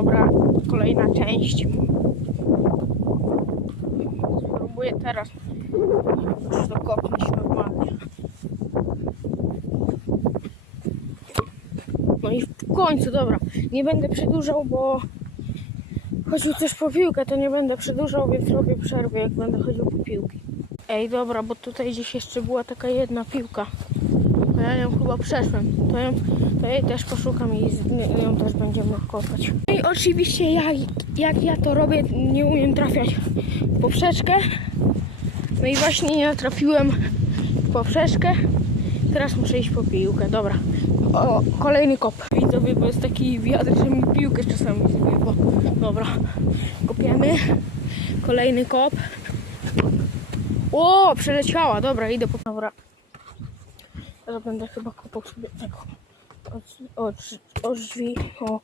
Dobra, kolejna część. Spróbuję teraz już to kopnąć normalnie. No i w końcu, dobra. Nie będę przedłużał, bo chodził też po piłkę, to nie będę przedłużał, więc robię przerwę, jak będę chodził po piłki. Ej, dobra, bo tutaj gdzieś jeszcze była taka jedna piłka. To ja ją chyba przeszłem. To, ją, to jej też poszukam i z ją też będziemy kopać. No I oczywiście jak, jak ja to robię, nie umiem trafiać w poprzeczkę. No i właśnie ja trafiłem w poprzeczkę. Teraz muszę iść po piłkę. Dobra. O, kolejny kop. Widzowie, bo jest taki wiatr, że mi piłkę czasami zgrywa. Dobra. Kopiemy. Kolejny kop. O, przeleciała. Dobra, idę po... Dobra. Teraz będę chyba kopał sobie tego. O, o, o drzwi. O,